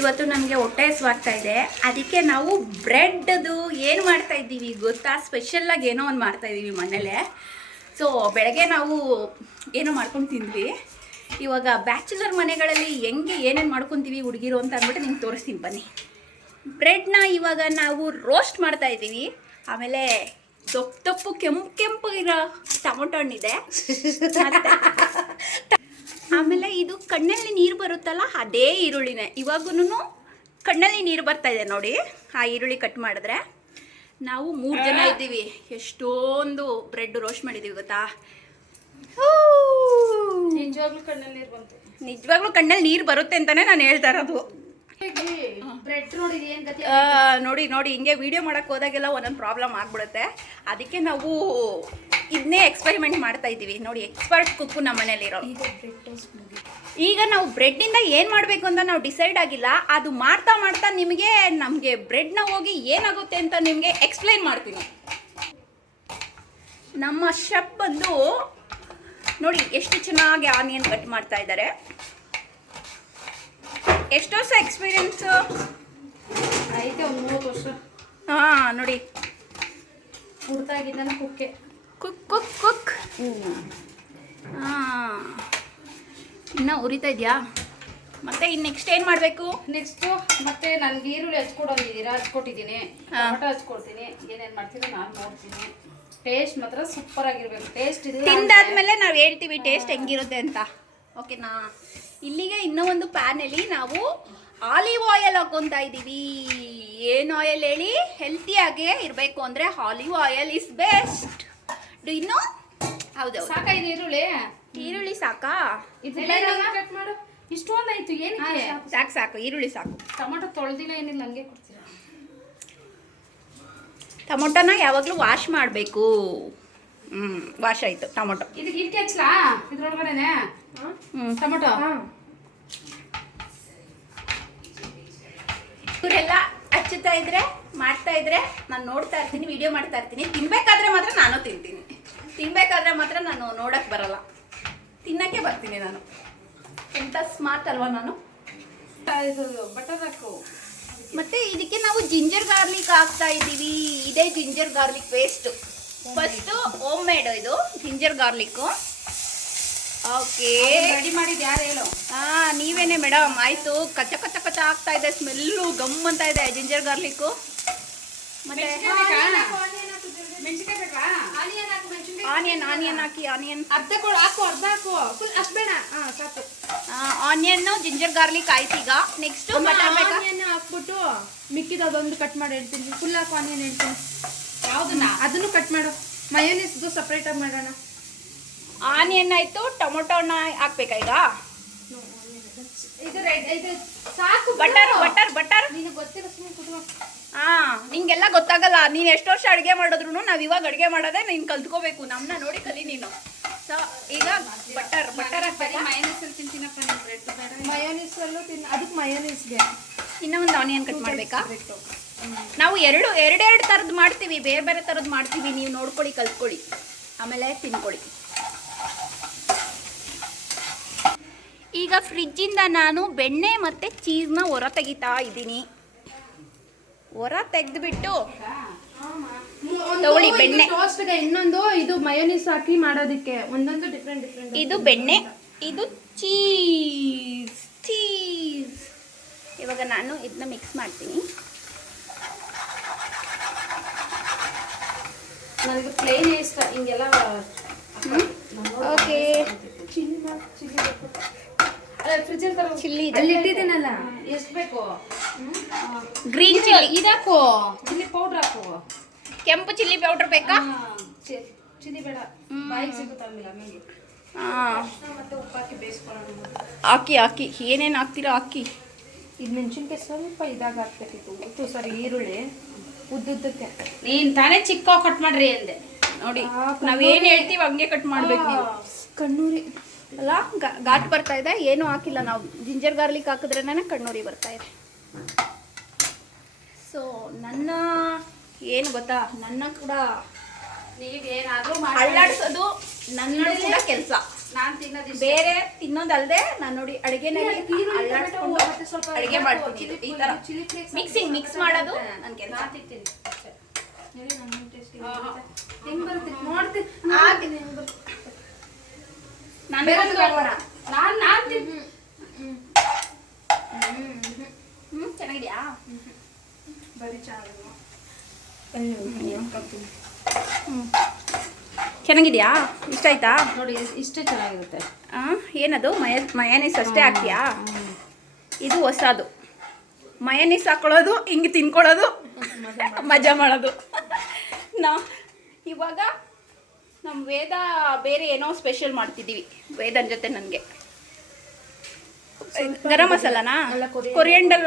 ಇವತ್ತು ನಮಗೆ ಹೊಟ್ಟೆ ಹಸಿವಾಗ್ತಾ ಇದೆ, ಅದಕ್ಕೆ ನಾವು ಬ್ರೆಡ್ದು ಏನು ಮಾಡ್ತಾ ಇದ್ದೀವಿ ಗೊತ್ತಾ, ಸ್ಪೆಷಲ್ಲಾಗಿ ಏನೋ ಒಂದು ಮಾಡ್ತಾ ಇದ್ದೀವಿ ಮನೇಲೆ. ಸೊ ಬೆಳಗ್ಗೆ ನಾವು ಏನೋ ಮಾಡ್ಕೊಂಡು ತಿಂದ್ವಿ. ಇವಾಗ ಬ್ಯಾಚುಲರ್ ಮನೆಗಳಲ್ಲಿ ಹೆಂಗೆ ಏನೇನು ಮಾಡ್ಕೊತೀವಿ ಹುಡುಗಿರು ಅಂತ ಅಂದ್ಬಿಟ್ಟು ನಿಮ್ಗೆ ತೋರಿಸ್ತೀನಿ ಬನ್ನಿ. ಬ್ರೆಡ್ನ ಇವಾಗ ನಾವು ರೋಸ್ಟ್ ಮಾಡ್ತಾ ಇದ್ದೀವಿ. ಆಮೇಲೆ ದಪ್ಪು ಕೆಂಪು ಇರೋ ಟೊಮೊಟೊ ಹಣ್ಣಿದೆ. ಆಮೇಲೆ ಇದು ಕಣ್ಣಲ್ಲಿ ನೀರು ಬರುತ್ತಲ್ಲ, ಅದೇ ಈರುಳ್ಳಿನೇ. ಇವಾಗೂ ಕಣ್ಣಲ್ಲಿ ನೀರು ಬರ್ತಾ ಇದೆ ನೋಡಿ, ಆ ಈರುಳ್ಳಿ ಕಟ್ ಮಾಡಿದ್ರೆ. ನಾವು 3 ಜನ ಇದ್ದೀವಿ, ಎಷ್ಟೊಂದು ಬ್ರೆಡ್ ರೋಸ್ಟ್ ಮಾಡಿದ್ದೀವಿ ಗೊತ್ತಾ. ನಿಜವಾಗ್ಲೂ ಕಣ್ಣಲ್ಲಿ ನೀರು ಬಂತು. ನಿಜವಾಗ್ಲೂ ಕಣ್ಣಲ್ಲಿ ನೀರು ಬರುತ್ತೆ ಅಂತಾನೆ ನಾನು ಹೇಳ್ತಾ ಇರೋದು. ಬ್ರೆಡ್ ನೋಡಿ ಏನು ಗತಿ. ನೋಡಿ ಹಿಂಗೆ ವಿಡಿಯೋ ಮಾಡೋಕ್ಕೆ ಹೋದಾಗೆಲ್ಲ ಒಂದೊಂದು ಪ್ರಾಬ್ಲಮ್ ಆಗಿಬಿಡುತ್ತೆ. ಅದಕ್ಕೆ ನಾವು ಇದನ್ನೇ ಎಕ್ಸ್ಪೆರಿಮೆಂಟ್ ಮಾಡ್ತಾ ಇದ್ದೀವಿ. ನೋಡಿ, ಎಕ್ಸ್ಪರ್ಟ್ ಕುಕ್ಕು ನಮ್ಮ ಮನೇಲಿರೋ. ಈಗ ನಾವು ಬ್ರೆಡ್ಡಿಂದ ಏನು ಮಾಡಬೇಕು ಅಂತ ನಾವು ಡಿಸೈಡ್ ಆಗಿಲ್ಲ. ಅದು ಮಾಡ್ತಾ ನಮಗೆ ಬ್ರೆಡ್ನ ಹೋಗಿ ಏನಾಗುತ್ತೆ ಅಂತ ನಿಮಗೆ ಎಕ್ಸ್ಪ್ಲೈನ್ ಮಾಡ್ತೀನಿ. ನಮ್ಮ ಶೆಫ್ ಬಂದು ನೋಡಿ ಎಷ್ಟು ಚೆನ್ನಾಗಿ ಆನಿಯನ್ ಕಟ್ ಮಾಡ್ತಾ ಇದ್ದಾರೆ. ಎಷ್ಟು ವರ್ಷ ಎಕ್ಸ್ಪೀರಿಯನ್ಸು? ಐತೆ ಒಂದು 30 ವರ್ಷ. ಹಾಂ ನೋಡಿ, ಹುಡ್ತಾಗಿದ್ದಾನೆ ಕುಕ್ಕೆ. ಕುಕ್ ಹಾಂ, ಇನ್ನೂ ಉರಿತಾ ಇದೆಯಾ? ಮತ್ತೆ ಇನ್ನು ನೆಕ್ಸ್ಟ್ ಏನು ಮಾಡಬೇಕು? ನೆಕ್ಸ್ಟು ಮತ್ತೆ ನನಗೆ ಈರುಳ್ಳಿ ಹಚ್ಕೊಡೋಂಗಿದ್ದೀರಾ, ಹಚ್ಕೊಟ್ಟಿದ್ದೀನಿ. ಟೊಮೊಟೊ ಹಚ್ಕೊಡ್ತೀನಿ. ಏನೇನು ಮಾಡ್ತೀನಿ ನಾನು ನೋಡ್ತೀನಿ. ಟೇಸ್ಟ್ ಮಾತ್ರ ಸೂಪರ್ ಆಗಿರ್ಬೇಕು. ಟೇಸ್ಟ್ ಇದೆ ತಿಂದಾದ್ಮೇಲೆ ನಾವು ಹೇಳ್ತೀವಿ ಟೇಸ್ಟ್ ಹೆಂಗಿರುತ್ತೆ ಅಂತ, ಓಕೆನಾ? ಇಲ್ಲಿಗೆ ಇನ್ನೂ ಒಂದು ಪ್ಯಾನಲ್ಲಿ ನಾವು ಆಲಿವ್ ಆಯಿಲ್ ಹಾಕೊತಾ ಇದ್ದೀವಿ. ಏನು ಆಯಿಲ್ ಹೇಳಿ? ಹೆಲ್ತಿಯಾಗಿ ಇರಬೇಕು ಅಂದರೆ olive oil is best. Do you know? ಹೌದು. ಸಾಕಾ ಇದು ಈರುಳ್ಳಿ ಸಾಕಾ? ಇದೆಲ್ಲ ಕಟ್ ಮಾಡು. ಇಷ್ಟೊಂದು ಆಯ್ತು ಏನಕ್ಕೆ? ಸಾಕು, ಈರುಳ್ಳಿ ಸಾಕು. ಟೊಮೊಟೊ ತೊಳೆದಿಲ್ಲ ಏನಿಲ್ಲ, ಹಂಗೆ ಕೊಡ್ತೀರಾ? ಟೊಮೊಟೊನ ಯಾವಾಗಲೂ ವಾಶ್ ಮಾಡಬೇಕು. ವಾಶ್ ಆಯಿತು ಟೊಮೊಟೊ. ಇದಕ್ಕೆ ಇಟ್ಕೆ ಹಚ್ಚಲಾ ಇದ್ರೊಳಗಡೆನೆ? ಟೊಮೊಟೊ ಇವರೆಲ್ಲ ಹಚ್ಚುತ್ತಾ ಇದ್ರೆ ಮಾಡ್ತಾ ಇದ್ರೆ ನಾನು ನೋಡ್ತಾ ಇರ್ತೀನಿ, ವಿಡಿಯೋ ಮಾಡ್ತಾ ಇರ್ತೀನಿ. ತಿನ್ಬೇಕಾದ್ರೆ ಮಾತ್ರ ನಾನು ತಿಂತೀನಿ. ತಿನ್ಬೇಕಾದ್ರೆ ಮಾತ್ರ ನಾನು ನೋಡಕ್ಕೆ ಬರಲ್ಲ, ತಿನ್ನಕ್ಕೆ ಬರ್ತೀನಿ ನಾನು. ಎಂಥ ಸ್ಮಾರ್ಟ್ ಅಲ್ವಾ ನಾನು? ಇದು ಬಟರ್ ಹಾಕು. ಮತ್ತೆ ಇದಕ್ಕೆ ನಾವು ಜಿಂಜರ್ ಗಾರ್ಲಿಕ್ ಹಾಕ್ತಾ ಇದ್ದೀವಿ. ಇದೇ ginger garlic paste. First home made ಇದು ಜಿಂಜರ್ ಗಾರ್ಲಿಕ್ಕು. ಓಕೆ, ರೆಡಿ ಮಾಡಿದ್ದು ಯಾರು ಹೇಳು? ನೀವೇನೆ ಮೇಡಮ್. ಆಯಿತು, ಕಚ್ಚ ಆಗ್ತಾ ಇದೆ, ಸ್ಮೆಲ್ಲು ಗಮ್ ಅಂತ ಇದೆ ಜಿಂಜರ್ ಗಾರ್ಲಿಕ್ಕು. ಮತ್ತೆ ಆನಿಯನ್ ಹಾಕಿ. ಅರ್ಧ ಕೊಡು, ಹಾಕು, ಅರ್ಧ ಹಾಕು. ಫುಲ್ ಅಷ್ಟು ಬೇಡ. ಸಾಕು. ಆನಿಯನ್ನು ಜಿಂಜರ್ ಗಾರ್ಲಿಕ್ ಆಯ್ತು. ಈಗ ನೆಕ್ಸ್ಟ್ ಆನಿಯನ್ ಹಾಕ್ಬಿಟ್ಟು ಮಿಕ್ಕಿದ ಅದೊಂದು ಕಟ್ ಮಾಡಿ ಹೇಳ್ತೀನಿ. ಫುಲ್ ಹಾಕು ಆನಿಯನ್ ಹೇಳ್ತೀನಿ. ಯಾವುದನ್ನ? ಅದನ್ನು ಕಟ್ ಮಾಡು. ಮಯೋನೀಸ್ದು ಸಪ್ರೇಟಾಗಿ ಮಾಡೋಣ. ಆನಿಯನ್ ಆಯ್ತು, ಟೊಮೊಟೊನ ಹಾಕ್ಬೇಕಾ ಈಗ? ಇದು ಸಾಕು. ಬಟರ್ ನಿನಗೆ ಗೊತ್ತಿರೋ ಸುಮ್ಮನೆ ಕುಟುಂಬ. ನಿಂಗೆಲ್ಲ ಗೊತ್ತಾಗಲ್ಲ. ನೀನು ಎಷ್ಟು ವರ್ಷ ಅಡುಗೆ ಮಾಡಿದ್ರು ನಾವು ಇವಾಗ ಅಡುಗೆ ಮಾಡೋದೇ ನೀನು ಕಲ್ತ್ಕೋಬೇಕು. ನಮ್ಮನ್ನ ನೋಡಿ ಕಲಿ ನೀನು. ಸೊ ಈಗ ಬಟರ್ ಹಾಕ್ಬೇಕು. ಮಯೋನೀಸಲ್ಲಿ ತಿಂತೀನಪ್ಪ ನೀನು ಬ್ರೆಡ್ ಬೇಡ. ಮಯೋನೀಸಲ್ಲೂ ಅದಕ್ಕೆ ಮಯೋನೀಸ್ಗೆ ಇನ್ನೂ ಒಂದು ಆನಿಯನ್ ಕಟ್ ಮಾಡಬೇಕಾ? ನಾವು ಎರಡು ಥರದ್ದು ಮಾಡ್ತೀವಿ, ಬೇರೆ ಥರದ್ದು ಮಾಡ್ತೀವಿ. ನೀವು ನೋಡ್ಕೊಳ್ಳಿ, ಕಲ್ತ್ಕೊಳ್ಳಿ, ಆಮೇಲೆ ತಿನ್ಕೊಳ್ಳಿ. ಈಗ ಫ್ರಿಜ್ಜಿಂದ ನಾನು ಬೆಣ್ಣೆ ಮತ್ತು ಚೀಸ್ನ ಹೊರ ತೆಗಿತಾ ಇದ್ದೀನಿ. ಹೊರ ತೆಗೆದುಬಿಟ್ಟು ತಗೊಳ್ಳಿ ಬೆಣ್ಣೆ. ಇನ್ನೊಂದು ಇದು ಮಯೋನೀಸ್ ಹಾಕಿ ಮಾಡೋದಕ್ಕೆ ಒಂದೊಂದು ಡಿಫ್ರೆಂಟ್. ಇದು ಬೆಣ್ಣೆ, ಇದು ಚೀಸ್. ಇವಾಗ ನಾನು ಇದನ್ನ ಮಿಕ್ಸ್ ಮಾಡ್ತೀನಿ. ನನಗೆ ಪ್ಲೇನ್ ಇಷ್ಟ ಹಿಂಗೆಲ್ಲ. ಓಕೆ, ಫ್ರಿಜ್ಜಲ್ಲಿ ತರ ಚಿಲ್ಲಿ ಅಲ್ಲಿ ಇಟ್ಟಿದ್ದೀನಲ್ಲ. ಎಷ್ಟು ಬೇಕು? ಗ್ರೀನ್ ಚಿಲ್ಲಿ ಇದಾಕು, ಚಿಲ್ಲಿ ಪೌಡ್ರ್ ಹಾಕು. ಕೆಂಪು ಚಿಲ್ಲಿ ಪೌಡರ್ ಬೇಕಾ? ಚಿಲ್ಲಿ ಬೇಡ, ಬಾಯಿಗೆ ಸಿಗುತ್ತಲ್ಲ ಆಮೇಲೆ. ಮತ್ತೆ ಉಪ್ಪು ಹಾಕಿ ಬೇಯಿಸ್ಕೊಳ್ಳೋಣ. ಹಾಕಿ ಏನೇನು ಹಾಕ್ತೀರಾ ಹಾಕಿ. ಇದು ಮೆಣಸಿನ್ಕಾಯಿ ಸ್ವಲ್ಪ ಇದಾಗ ಹಾಕ್ಬೇಕಿತ್ತು. ಸರಿ, ಈರುಳ್ಳಿ ಉದ್ದುದ್ದಕ್ಕೆ. ನೀನು ತಾನೇ ಚಿಕ್ಕ ಕಟ್ ಮಾಡ್ರಿ ಅಂದೆ ನೋಡಿ. ನಾವೇನು ಹೇಳ್ತೀವಿ ಹಂಗೆ ಕಟ್ ಮಾಡ್ಬೇಕು ನೀವು. ಕಣ್ಣೂರಿ ಅಲ್ಲ, ಘಾಟ್ ಬರ್ತಾ ಇದೆ. ಏನೂ ಹಾಕಿಲ್ಲ ನಾವು. ಜಿಂಜರ್ ಗಾರ್ಲಿಕ್ ಹಾಕಿದ್ರೇನೆ ಕಣ್ಣೂರಿ ಬರ್ತಾ ಇದೆ. ಸೊ ನನ್ನ ಏನು ಗೊತ್ತಾ, ನನ್ನ ಕೂಡ ನೀವೇನಾದರೂ ಅಳ್ಳಾಡ್ಸೋದು ನನ್ನ ಕೂಡ ಕೆಲಸ. ನಾನು ತಿನ್ನೋದು ಬೇರೆ ತಿನ್ನೋದಲ್ದೆ ನಾನು ನೋಡಿ ಅಡುಗೆನಲ್ಲಿ ಅಲ್ಲಾಡ್ಸ್ಕೊಂಡು ಸ್ವಲ್ಪ ಅಡುಗೆ ಮಾಡ್ತೀನಿ ಈ ಥರ ಚಿಲ್ಲಿ ಫ್ಲೇಕ್ಸ್ ಮಿಕ್ಸ್ ಮಾಡೋದು ನನ್ನ ಕೆಲಸ. ನಾನು ತಿಂತೀನಿ ಅಷ್ಟೇ. ಹೇಳಿ ನನ್ನ ಟೇಸ್ಟ್ ಹೆಂಗ್ ಬರುತ್ತೆ ನೋಡ್ತೀನಿ. ನಾನು ಬೇರೆ ಬೇರೆ ನಾನು ತಿಂತೀನಿ. ಚೆನ್ನಾಗಿದ್ಯಾ? ಬರೀ ಚೆನ್ನಾಗಿಲ್ಲ. ಚೆನ್ನಾಗಿದ್ಯಾ? ಇಷ್ಟ ಆಯ್ತಾ? ನೋಡಿ ಇಷ್ಟೇ ಚೆನ್ನಾಗಿರುತ್ತೆ. ಏನದು ಮಯನೀಸ್ ಅಷ್ಟೇ ಹಾಕ್ತೀಯಾ? ಇದು ಹೊಸದು. ಮಯನೀಸ್ ಹಾಕೊಳ್ಳೋದು ಹಿಂಗೆ ತಿನ್ಕೊಳ್ಳೋದು ಮಜಾ ಮಾಡೋದು. ಇವಾಗ ನಮ್ಮ ವೇದ ಬೇರೆ ಏನೋ ಸ್ಪೆಷಲ್ ಮಾಡ್ತಿದ್ದೀವಿ ವೇದನ ಜೊತೆ. ನನಗೆ ಗರಂ ಮಸಾಲಾನಾ? ಕೊರಿಯಂಡರ್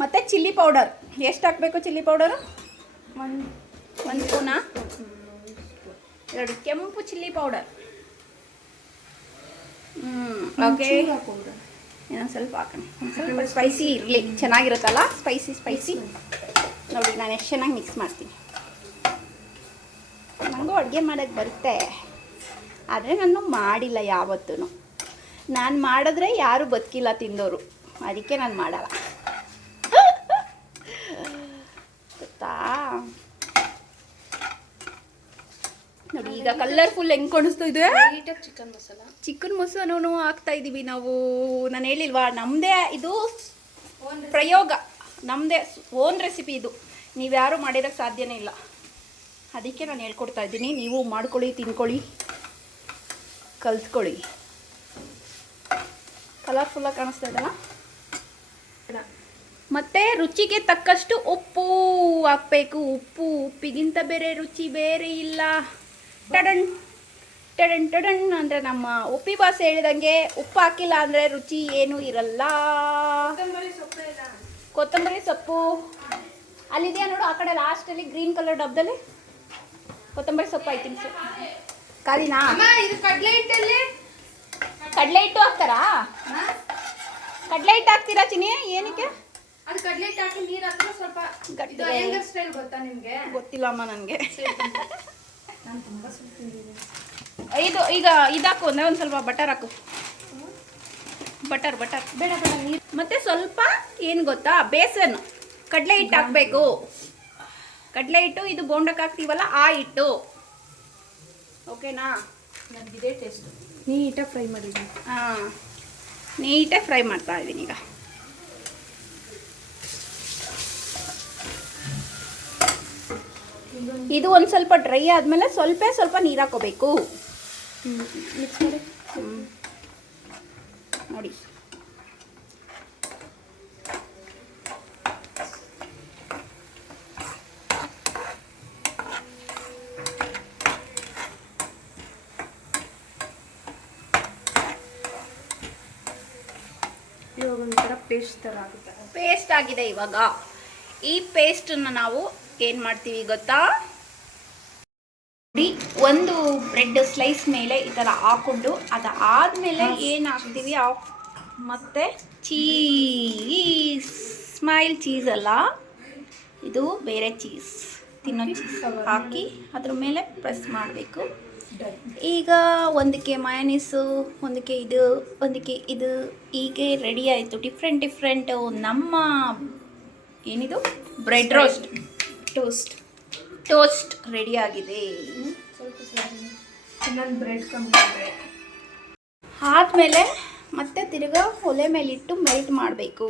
ಮತ್ತು ಚಿಲ್ಲಿ ಪೌಡರ್. ಎಷ್ಟು ಹಾಕಬೇಕು ಚಿಲ್ಲಿ ಪೌಡರು? ಒಂದು ಸ್ಪೂನಾ? 2 ಕೆಂಪು ಚಿಲ್ಲಿ ಪೌಡರ್. ಓಕೆ, ಇನ್ನೊಂದು ಸ್ವಲ್ಪ ಹಾಕೋಣ. ಒಂದು ಸ್ವಲ್ಪ ಸ್ಪೈಸಿ ಇರಲಿ, ಚೆನ್ನಾಗಿರುತ್ತಲ್ಲ ಸ್ಪೈಸಿ. ನೋಡಿ ನಾನು ಎಷ್ಟು ಚೆನ್ನಾಗಿ ಮಿಕ್ಸ್ ಮಾಡ್ತೀನಿ. ನನಗೂ ಅಡುಗೆ ಮಾಡೋಕ್ಕೆ ಬರುತ್ತೆ, ಆದರೆ ನಾನು ಮಾಡಿಲ್ಲ ಯಾವತ್ತೂ. ನಾನು ಮಾಡಿದ್ರೆ ಯಾರೂ ಬದುಕಿಲ್ಲ ತಿಂದವರು, ಅದಕ್ಕೆ ನಾನು ಮಾಡಲ್ಲ ಗೊತ್ತಾ. ನೋಡಿ ಈಗ ಕಲರ್ಫುಲ್ ಹೆಂಗೆ ಕಾಣಿಸ್ತಾ ಇದೆ. ಚಿಕನ್ ಮಸಾಲೂ ಹಾಕ್ತಾ ಇದ್ದೀವಿ ನಾವು. ನಾನು ಹೇಳಿಲ್ವಾ, ನಮ್ಮದೇ ಇದು ಪ್ರಯೋಗ, ನಮ್ಮದೇ ಓನ್ ರೆಸಿಪಿ ಇದು. ನೀವು ಯಾರೂ ಮಾಡಿರೋಕ್ಕೆ ಸಾಧ್ಯನೇ ಇಲ್ಲ, ಅದಕ್ಕೆ ನಾನು ಹೇಳ್ಕೊಡ್ತಾ ಇದ್ದೀನಿ. ನೀವು ಮಾಡ್ಕೊಳ್ಳಿ, ತಿನ್ಕೊಳ್ಳಿ, ಕಲ್ತ್ಕೊಳ್ಳಿ. ಕಲರ್ಫುಲ್ಲಾಗಿ ಕಾಣಿಸ್ತಾ ಇದೆಯಲ್ಲ. ಮತ್ತು ರುಚಿಗೆ ತಕ್ಕಷ್ಟು ಉಪ್ಪು ಹಾಕಬೇಕು. ಉಪ್ಪಿಗಿಂತ ಬೇರೆ ರುಚಿ ಬೇರೆ ಇಲ್ಲ. ಟಡನ್ ಟಡನ್ ಟಡನ್ ಅಂದರೆ ನಮ್ಮ ಉಪ್ಪಿ ಭಾಷೆ ಹೇಳಿದಂಗೆ ಉಪ್ಪು ಹಾಕಿಲ್ಲ ಅಂದರೆ ರುಚಿ ಏನೂ ಇರಲ್ಲ. ಕೊತ್ತಂಬರಿ ಸೊಪ್ಪು ಅಲ್ಲಿದೆಯಾ ನೋಡು, ಆ ಕಡೆ ಲಾಸ್ಟಲ್ಲಿ ಗ್ರೀನ್ ಕಲರ್ ಡಬ್ಬದಲ್ಲಿ ಕೊತ್ತಂಬರಿ ಸೊಪ್ಪು ಐತಿನಿ ಸರ್. ಖಾಲಿನಾ? ಇದು ಕಡಲೆ ಹಿಟ್ಟಲ್ಲಿ ಕಡಲೆ ಹಿಟ್ಟು ಹಾಕ್ತಾರಾ? ಕಡಲೆ ಹಿಟ್ಟು ಹಾಕ್ತೀರಾ ಚಿನಿ? ಏನಕ್ಕೆ? ಅದು ಕಡಲೆ ಹಿಟ್ಟು ಹಾಕಿ ನೀರು ಹಾಕಿದ್ರೆ ಸ್ವಲ್ಪ ಗಟ್ಟಿ ಸ್ಟೈಲ್ ಗೊತ್ತಾ ನಿಮಗೆ? ಗೊತ್ತಿಲ್ಲಮ್ಮ ನನಗೆ. ನಾನು ತುಂಬ ಸ್ವಲ್ಪ ಇದು ಈಗ ಇದಾಕು ಅಂದರೆ ಒಂದು ಸ್ವಲ್ಪ ಬಟರ್ ಹಾಕು. ಬಟರ್ ಬೇಡ ನೀರು. ಮತ್ತು ಸ್ವಲ್ಪ ಏನು ಗೊತ್ತಾ, ಬೇಸನ್ ಕಡಲೆ ಹಿಟ್ಟು ಹಾಕಬೇಕು. ಕಡಲೆ ಹಿಟ್ಟು ಇದು ಬೋಂಡಕ್ಕೆ ಹಾಕ್ತೀವಲ್ಲ ಆ ಹಿಟ್ಟು. ಓಕೆನಾ? ನನಗಿದೆ ಟೇಸ್ಟ್. ನೀಟಾಗಿ ಫ್ರೈ ಮಾಡಿದ್ದೀನಿ. ನೀಟಾಗಿ ಫ್ರೈ ಮಾಡ್ತಾ ಇದ್ದೀನಿ ಈಗ. ಇದು ಒಂದು ಸ್ವಲ್ಪ ಡ್ರೈ ಆದಮೇಲೆ ಸ್ವಲ್ಪ ನೀರು ಹಾಕೋಬೇಕು. ಮಿಕ್ಸ್ ಮಾಡಿ ನೋಡಿ. ಇವಾಗ ಒಂಥರ ಪೇಸ್ಟ್ ಥರ ಆಗುತ್ತೆ. ಪೇಸ್ಟ್ ಆಗಿದೆ ಇವಾಗ. ಈ ಪೇಸ್ಟನ್ನು ನಾವು ಏನು ಮಾಡ್ತೀವಿ ಗೊತ್ತಾ? ನೋಡಿ, ಒಂದು ಬ್ರೆಡ್ ಸ್ಲೈಸ್ ಮೇಲೆ ಈ ಥರ ಹಾಕ್ಕೊಂಡು ಅದಾದಮೇಲೆ ಏನು ಹಾಕ್ತೀವಿ ಮತ್ತು ಚೀಸ್. ಸ್ಮೈಲ್ ಚೀಸ್ ಅಲ್ಲ, ಇದು ಬೇರೆ ಚೀಸ್, ತಿನ್ನೋ ಚೀಸ್ ಹಾಕಿ ಅದ್ರ ಮೇಲೆ ಪ್ರೆಸ್ ಮಾಡಬೇಕು. ಈಗ ಒಂದಕ್ಕೆ ಮಯನೀಸು, ಒಂದಕ್ಕೆ ಇದು ಹೀಗೆ ರೆಡಿ ಆಯಿತು. ಡಿಫ್ರೆಂಟು ನಮ್ಮ ಏನಿದು ಬ್ರೆಡ್ ಟೋಸ್ಟ್ ರೆಡಿ ಆಗಿದೆ. ಇನ್ನೊಂದು ಬ್ರೆಡ್ ಕಮ್ಮಿ ಆದಮೇಲೆ ಮತ್ತೆ ತಿರ್ಗಾ ಒಲೆ ಮೇಲಿಟ್ಟು ಮೆಲ್ಟ್ ಮಾಡಬೇಕು.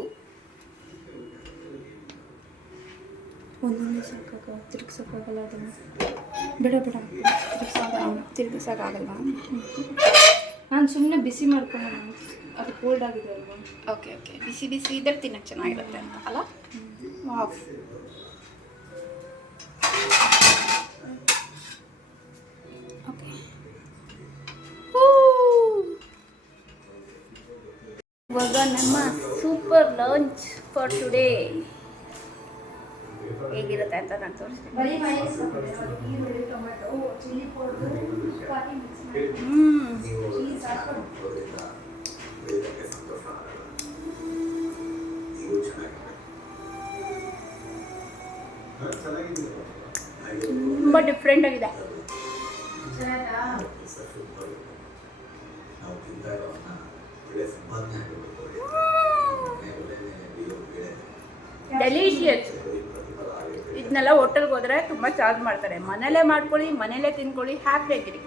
ಒಂದೊಂದೇ ಸಾಕಾಗ ತಿರುಗಿಸೋಕ್ಕಾಗಲ್ಲ ಅದನ್ನು. ಬೇಡ ತಿರ್ಗಿಸೋಕ್ಕಾಗಲ್ಲ. ನಾನು ಸುಮ್ಮನೆ ಬಿಸಿ ಮಾಡ್ಕೊಳ್ಳೋಣ, ಅದು ಕೋಲ್ಡ್ ಆಗಿದೆ ಅಲ್ವಾ. ಓಕೆ ಬಿಸಿ ಇದ್ರೆ ತಿನ್ನೋಕ್ಕೆ ಚೆನ್ನಾಗಿರುತ್ತೆ ಅಂತ ಅಲ್ಲ. ವಾವ್. ಓಕೆ, ಇವಾಗ ನಮ್ಮ ಸೂಪರ್ ಲಂಚ್ ಫಾರ್ ಟುಡೇ ಹೇಗಿರುತ್ತೆ ಅಂತ ನಾನು ತೋರಿಸ್ತೀನಿ. ತುಂಬ ಡಿಫ್ರೆಂಟ್ ಆಗಿದೆ. ಡೆಲಿಷಿಯಸ್. ಇದನ್ನೆಲ್ಲ ಹೋಟೆಲ್ಗೆ ಹೋದರೆ ತುಂಬ ಚಾರ್ಜ್ ಮಾಡ್ತಾರೆ. ಮನೇಲೇ ಮಾಡ್ಕೊಳ್ಳಿ, ಮನೇಲೇ ತಿನ್ಕೊಳ್ಳಿ, ಹ್ಯಾಪಿಯಾಗಿರಿ.